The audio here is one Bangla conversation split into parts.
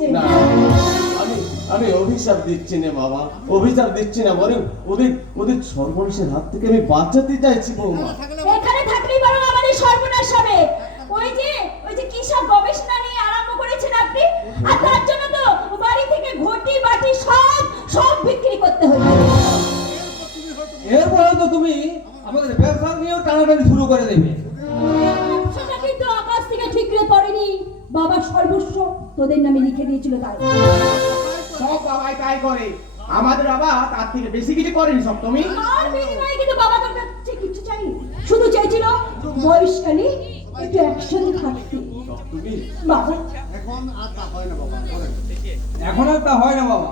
দিচ্ছে। না, আমি আমি অভিশাপ দিচ্ছি না বাবা, অভিশাপ দিচ্ছি না, বরং ওদের ওদের সর্বনাশের হাত থেকে আমি বাঁচাতে চাইছি বৌমা। এখানে থাকলেই বরং আমাদের সর্বনাশ হবে। ওই যে কি সব গবেষণা নিয়ে আরম্ভ করেছেন আপনি, আর তার জন্য তো বাড়ি থেকে ঘটি বাটি সব বিক্রি করতে হচ্ছে। এরপরে তো তুমি আমাদের ব্যবসা নিয়েও টানাটানি শুরু করে দেবে। সেটা কিন্তু আকাশ থেকে ঠিকরে পড়েনি, বাবার সর্বস্ব তোদের নামে লিখে দিয়েছিল তাই। সব বাবাই তাই করে, আমাদের বাবা তার থেকে বেশি কিছু করেনি সপ্তমী। আর বিনিময়ে কিন্তু বাবা তোর কাছে কিছু চাইনি, শুধু চেয়েছিল বয়সকালে একটু একসাথে থাকতে। সপ্তমী, বাবা এখন আর তা হয় না বাবা, বলেন। এখন আর তা হয় না বাবা।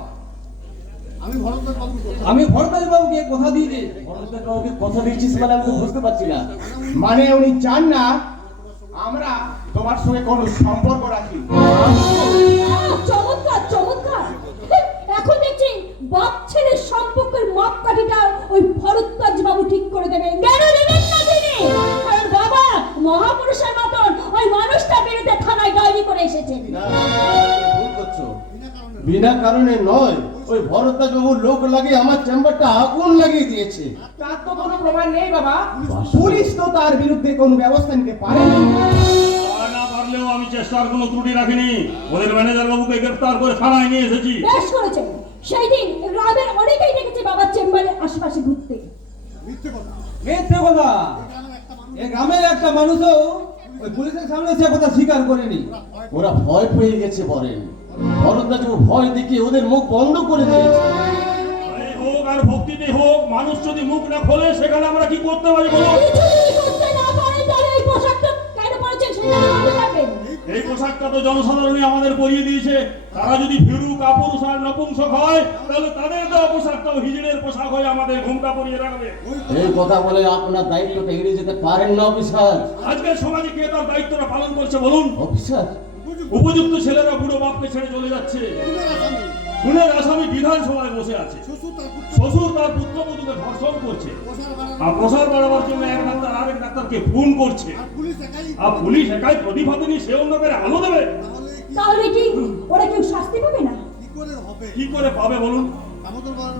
আমি ভরতের বাবুর কথা আমি ভরতাজ বাবুকে কথা দিয়েছি। ভরতের বাবুকে কথা দিয়েছিস মানে আমি তো বুঝতে পারছি না। মানে উনি চান না আমরা তোমার সঙ্গে কোনো সম্পর্ক রাখি। চমৎকার চমৎকার। এখন দেখছি বাপ ছেলের সম্পর্কের মাপকাঠিটা ওই ভরদ্বাজ বাবু ঠিক করে দেবেন, কেন দেবেন না তিনি? কারণ বাবা মহাপুরুষের মতন ওই মানুষটা বিরুদ্ধে থানায় ডায়েরি করে এসেছেন। না, ভুল করছো। বিনা কারণে নয়, ওই ভরদ্বাজ বাবু লোক লাগিয়ে আমার চেম্বারটা আগুন লাগিয়ে দিয়েছে। তার তো কোনো প্রমাণ নেই বাবা, পুলিশ তো তার বিরুদ্ধে কোনো ব্যবস্থা নিতে পারেনি। না পারলেও আমি চেষ্টার কোনো ত্রুটি রাখিনি। ওদের ম্যানেজার বাবুকে গ্রেফতার করে থানায় নিয়ে এসেছি। বেশ করেছেন। সেই দিন গ্রামের অনেকেই দেখেছে বাবার চেম্বারের আশেপাশে ঘুরতে। মিথ্যে কথা। মিথ্যে কথা। এই গ্রামের একটা মানুষ এই গ্রামের একটা মানুষও ওই পুলিশের সামনে সে কথা স্বীকার করেনি। ওরা ভয় পেয়ে গেছে বলেন। ভরদ্বাজ বাবু ভয় দেখিয়ে ওদের মুখ বন্ধ করে দিয়েছে। এই হোক আর ভক্তিতে হোক, মানুষ যদি মুখ না খোলে সেখানে আমরা কি করতে পারি বলো? কিছু যদি করতে না পারে তাহলে এই পোশাকটা কেন পরেছেন সেটা জানতে পারবেন। এই পোশাকটা তো জনসাধারণই আমাদের পরিয়ে দিয়েছে। তারা যদি ভীরু কাপুরুষ আর নপুংসক হয় তাহলে তাদের দেওয়া পোশাকটাও হিজড়ের পোশাক হয়ে আমাদের ঘুমটা পরিয়ে রাখবে। এই কথা বলে আপনার দায়িত্বটা এড়িয়ে যেতে পারেন না অফিসার। আজকের সমাজে কে তার দায়িত্বটা পালন করছে বলুন? অফিসার, উপযুক্ত ছেলেরা বুড়ো বাপকে ছেড়ে চলে যাচ্ছে। খুনের আসামি বিধানসভায় বসে আছে। শ্বশুর তার পুত্রবধূকে ধর্ষণ করছে, আর প্রসার বাড়াবার জন্য এক ডাক্তার আরেক ডাক্তারকে খুন করছে। আর পুলিশ একাই প্রতিভাদিনী সে অন্ধকারে আলো দেবে? তাহলে কি ওরা কেউ শাস্তি পাবে না? কি করে পাবে বলুন?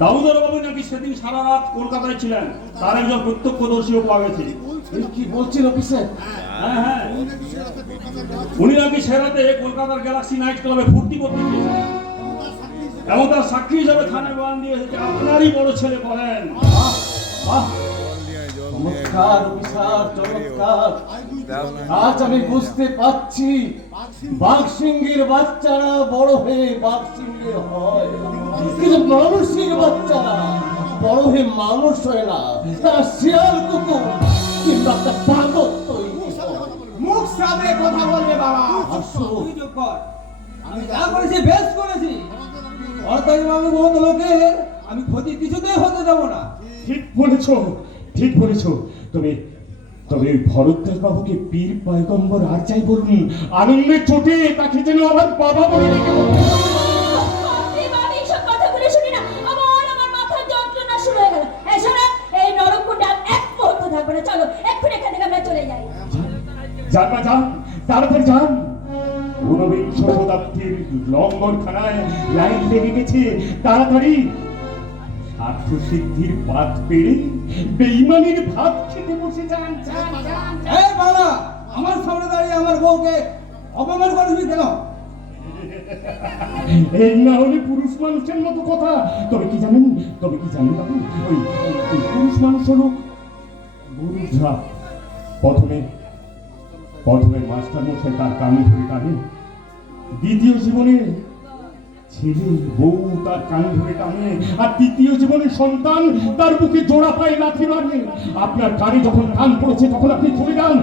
দামোদর বাবু নাকি সেদিন সারা রাত কলকাতায় ছিলেন, তার একজন প্রত্যক্ষদর্শীও পাওয়া গেছে। কি বলছেন অফিসার? হ্যাঁ হ্যাঁ, উনি নাকি সেরাতে কলকাতার গ্যালাক্সি নাইট ক্লাবে ফুর্তি করতে গিয়েছিলেন। এমন তার সাক্ষী হিসাবে থানায় বয়ান দিয়ে এসেছে আপনারই বড় ছেলে বলেন। বাহ, চমৎকার অফিসার, চমৎকার। আজ আমি বুঝতে পারছি বাঘসিংহের বাচ্চারা বড় হয়ে বাঘসিংহের হয়, কিন্তু মানুষের বাচ্চারা বড় হয়ে মানুষ হয় না, তারা শিয়াল কুকুর কিংবা একটা পাগল তৈরি হয়। মুখ সামনে কথা বলবে বাবা। তুই চুপ কর। আমি যা করেছি বেশ করেছি। ভরতাজ বাবু মত লোকে আমি ক্ষতি কিছুতেই হতে দেবো না। ঠিক বলেছো, ঠিক বলেছো। তবে তবে ভরদ্বাজ বাবুকে পীর পয়গম্বর আর যাই বলুন, আনন্দের চোটে তাকে যেন আমার বাবা বলে ডেকে বলুন। আপনি বাবা এইসব কথাগুলো শুনি না, আমার মাথার যন্ত্রণা শুরু হয়ে গেল। এই শোনেন, এই নরককুণ্ডে আর এক মুহূর্ত থাকবে না। চলো এক্ষুনি এখান থেকে আমরা চলে যাই। যান না যান, তাড়াতাড়ি যান। ঊনবিংশ শতাব্দীর লঙ্গরখানায় লাইন লেগে গেছে, তাড়াতাড়ি। স্বার্থ সিদ্ধির পাত পেড়ে বেঈমানির ভাত খেতে বসে যান। যান, যান। এই বাবা, আমার সামনে দাঁড়িয়ে আমার বউকে অপমান করবি কেন? এই না হলে পুরুষ মানুষের মতো কথা। তবে কি জানেন বাবু, ওই পুরুষ মানুষ হলো গুরুধা। প্রথমে মাস্টার মশাই তার কানে ধরে টানে, দ্বিতীয় জীবনে ছেলে বউ তার কানে ধরে টানে, আর তৃতীয় জীবনে সন্তান তার বুকে জোড়া পায়ে লাথি মারে। আপনার কানে যখন কান পড়েছে তখন আপনি চলে যান।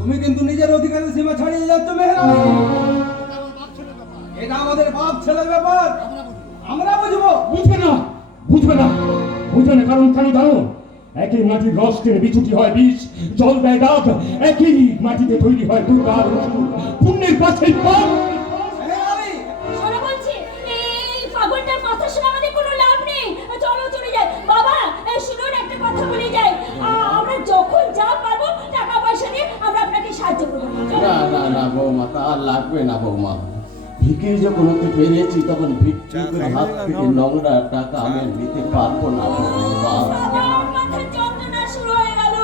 তুমি কিন্তু নিজের অধিকারের সীমা ছাড়িয়ে যাচ্ছ মেহরানি। এটা আমাদের বাপ ছেলের ব্যাপার, আমরা বুঝবো। বুঝবে না, কারণ কেন জানো? একই মাটির রস টেনে বিছুটি হয় বিষ, জল দেয় ডাব। একই মাটিতে তৈরি হয় দুর্গা পুণ্যের পাশে পাপ। শোনো বলছি, এই পাগলটার কথা শুনে আমাদের কোনো লাভ নেই। চলো চলে যাই। বাবা শুনুন, একটা কথা বলে যাই। আমরা যখন যা পারবো টাকা পয়সা দিয়ে আমরা আপনাকে সাহায্য করবো না না না বৌমা, তা আর লাগবে না বৌমা। ভিকে যখন হতে পেরেছি তখন ভিক্ষুকের হাত থেকে নোংরা টাকা আমি আর নিতে পারবো না বৌমা। আমার মাথায় যন্ত্রণা শুরু হয়ে গেল।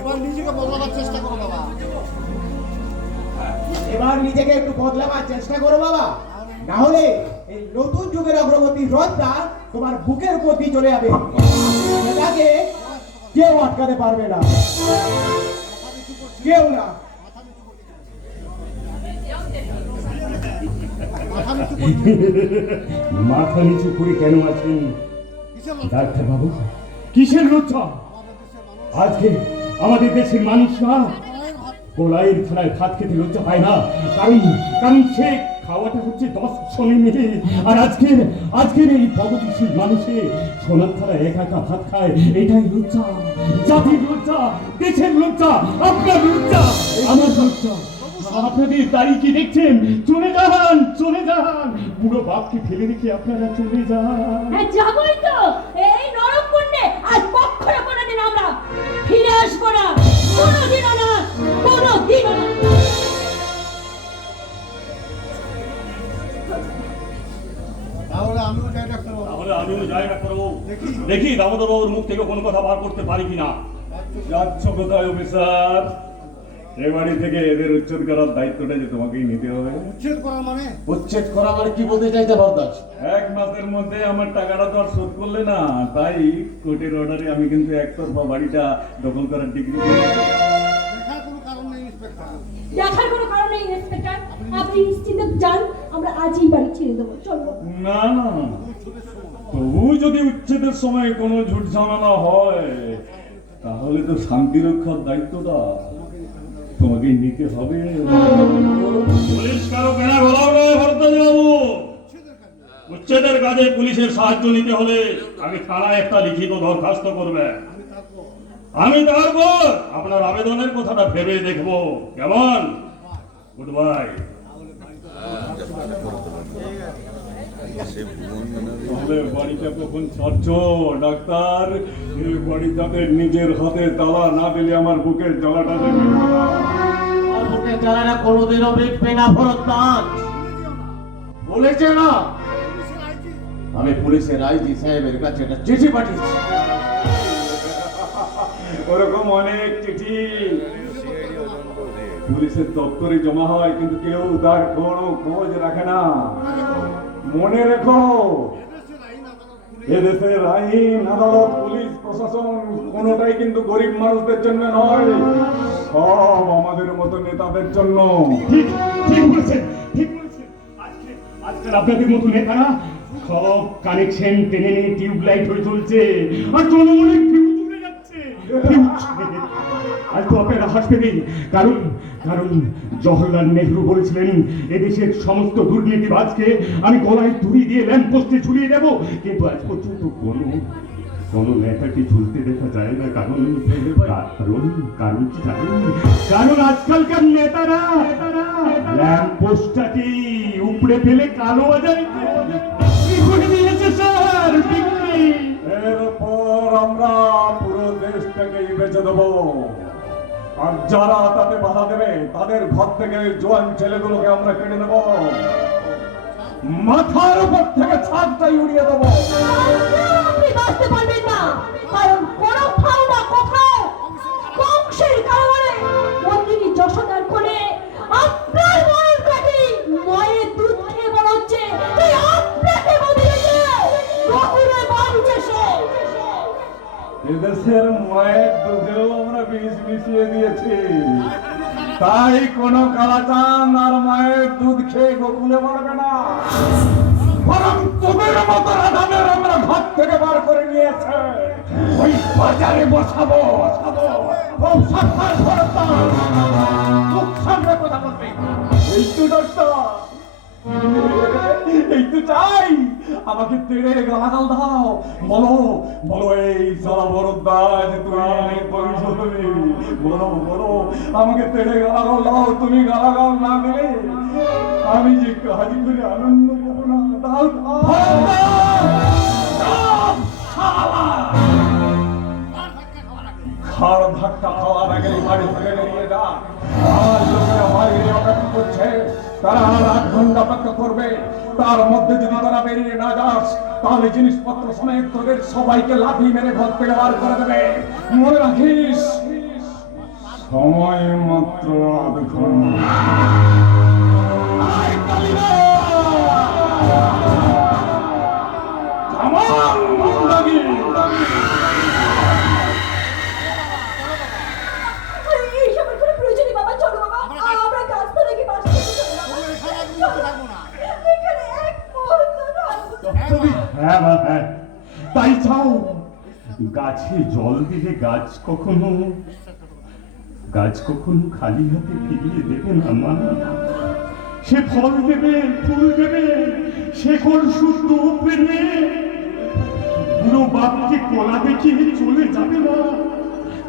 এবার নিজেকে বদলাবার চেষ্টা করো বাবা। এবার নিজেকে একটু বদলাবার চেষ্টা করো বাবা, না হলে এই নতুন যুগের অগ্রগতি রথটা তোমার বুকের উপর দিয়ে চলে যাবে, সেটাকে কেউ আটকাতে পারবে না, কেউ না। মাথা নিচু করছি। মাথা নিচু করে কেন আছেন কিসের লজ্জা? ডাক্তার বাবু? কিসের লজ্জা? আজকে আমাদের দেশের মানুষরা কোলাইয়ের থানায় ভাত খেতে লজ্জা পায় না, কারণ কারণ সে খাওয়াটা হচ্ছে 10 জনে মিলে। আর আজকের এই প্রগতিশীল মানুষে সোনার থানায় একা একা ভাত খায়, এটাই লজ্জা। জাতির লজ্জা, দেশের লজ্জা, আপনার লজ্জা, আমার লজ্জা। আপনাদের দাঁড়িয়ে কি দেখছেন? চলে যান, চলে যান, পুরো বাপকে ফেলে রেখে আপনারা চলে যান। হ্যাঁ যাবই তো, এই নরক কুণ্ডে আজ কখনো কোনোদিন আমরা ফিরে আসবো না, কোনোদিনও না, কোনোদিনও না। তাহলে আমিও যাই ডাক্তার বাবু। তাহলে আমিও যাই না করবো, দেখি দামোদর বাবুর মুখ থেকে কোনো কথা বার করতে পারি কিনা। যাচ্ছ কোথায় অফিসার? এ বাড়ি থেকে এদের উচ্ছেদ করার দায়িত্বটা যে তোমাকেই নিতে হবে। উচ্ছেদ করার মানে? উচ্ছেদ করা মানে কি বলতে চাইছে বরদাস? 1 মাসের মধ্যে আমার টাকাটা তো আর শোধ করলে না, তাই কোর্টের অর্ডারে আমি কিন্তু একতরফা বাড়িটা দখল করার ডিগ্রি দেখার কোনো কারণ নেই ইন্সপেক্টর। দেখার কোনো কারণ নেই ইন্সপেক্টর, আপনি নিশ্চিন্তে যান, আমরা আজই বাড়ি ছেড়ে দেবো, চলবো। না না, তবু যদি উচ্ছেদের সময় কোনো ঝুট ঝামেলা হয় তাহলে তো শান্তি রক্ষার দায়িত্বটা তোমাকে নিতে হবে। পুলিশ কারো কেনা গোলাম নয় ভরদ্বাজ বাবু। উচ্ছেদের কাজে পুলিশের সাহায্য নিতে হলে আগে থানায় একটা লিখিত দরখাস্ত করবে। আমি তারপর আপনার আবেদনের কথাটা ভেবে দেখবো, কেমন? Good bye. তাহলে বাড়িটা কখন ছাড়ছ ডাক্তার? এই বাড়িটাতে নিজের হাতে তালা না দিলে আমার বুকের জ্বালাটা দেবে না। আর বুকে জ্বালাটা কোনোদিনও মিটবে না ভরদ্বাজ, বলেছে না? আমি পুলিশের আইজি সাহেবের কাছে একটা চিঠি পাঠিয়েছি। ওরকম অনেক চিঠি পুলিশের দপ্তরে জমা হয়, কিন্তু কেউ তার কোনো খোঁজ রাখে না। মনে রেখো, এদেশের আইন, আদালত, পুলিশ প্রশাসন কোনোটাই কিন্তু গরিব মানুষদের জন্য নয়, সব আমাদের মতো নেতাদের জন্য। ঠিক ঠিক বলেছেন, ঠিক বলেছেন। আজকাল আপনাদের মতো নেতারা সব কানেকশন টেনে নিয়ে টিউবলাইট হয়ে চলছে, আর জনগণের ফিউজ উড়ে যাচ্ছে। আজ তো আপনারা হাসবেন, কারণ কারণ জওহরলাল নেহরু বলেছিলেন এদেশের সমস্ত দুর্নীতিবাজকে আমি গলায় দড়ি দিয়ে ল্যাম্পপোস্টে ঝুলিয়ে দেব, কিন্তু আজ পর্যন্ত কোনো নেতাকে ঝুলতে দেখা যায় না। কারণ কারণ কি জানেন? কারণ আজকালকার নেতারা ল্যাম্পপোস্টটাকে উপড়ে ফেলে কালো বাজারে বিক্রি করে দিয়েছে স্যার, বিক্রি। এরপর আমরা পুরো দেশটাকেই বেচে দেবো, আর যারা তাতে বাধা দেবে তাদের ঘর থেকে জোয়ান ছেলেগুলোকে আমরা কেটে দেবো, মাথার উপর থেকে ছাদটাই উড়িয়ে দেবো। আপনি বাঁচতে পারবেন না, কারণ কোনো ফাও না কোথাও কংসের কারণে মন্দিরী যশোদার কোলে আপনার মনের কাছে মায়ের দুধ খেয়ে বড় হচ্ছে, তাই আপনাকে বদলেছে গহুরে বাড়ছে সে। এদেশের মায়ের দুধেও আমরা বিষ মিশিয়ে দিয়েছি, তাই কোন কালাচান আর মায়ের দুধ খেয়ে গোকুলে বাড়বে না, বরং তোদের মতো রাধাদের আমরা ঘর থেকে বার করে নিয়েছে, ওই বাজারে বসাবো। খুব সাবধান করতাম, খুব সামনে কথা বলবে। এই তো ডাক্তার, এই তো চাই, আমাকে তেড়ে গালাগাল দাও, বলো বলো এই সারা ভরদ্বাজ তুমি অনেক পরিশোধনী, বলো আমাকে তেড়ে গালাগাল দাও। তুমি গালাগাল না দিলে আমি যে কাজ করে আনন্দ পাবো না। দাও শালা, ঘাড় ধাক্কা খাওয়ার আগে বাড়ি থেকে বেরিয়ে যা। আমার লোকেরা বাইরে অপেক্ষা করছে, তারা আর 8 ঘন্টা অপেক্ষা করবে। তার মধ্যে যদি তারা বেরিয়ে না যাস, তাহলে জিনিসপত্র সমেত তোদের সবাইকে লাথি মেরে ঘর থেকে বার করে দেবে। মনে রাখিস, সময় মাত্র 8 ঘন্টা। আয় কালিদা! কামান লাগি! এইসবের কোনো প্রয়োজন নেই বাবা, চলো বাবা, আমরা গাছটা রেখে বাস করতে চলো বাবা। এখানে এক মুহূর্ত থাকবো না। হ্যাঁ মা, হ্যাঁ, তাই চাও। গাছে জল দিলে গাছ কখনো খালি হাতে ফিরিয়ে দেবে না মা। সে ফল দেবে, ফুল দেবে, শেকড় শুদ্ধ পেরে বুড়ো বাপকে কোলা দেখিয়ে চলে যাবে না,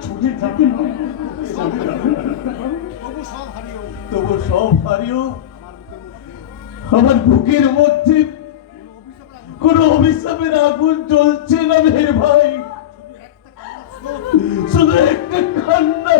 চলে যাবে না, চলে যাবে না। তবু সব হারিও আমার বুকের মধ্যে কোন অভিশাপের আগুন জ্বলছে না রে ভাই, শুধু একটা কান্না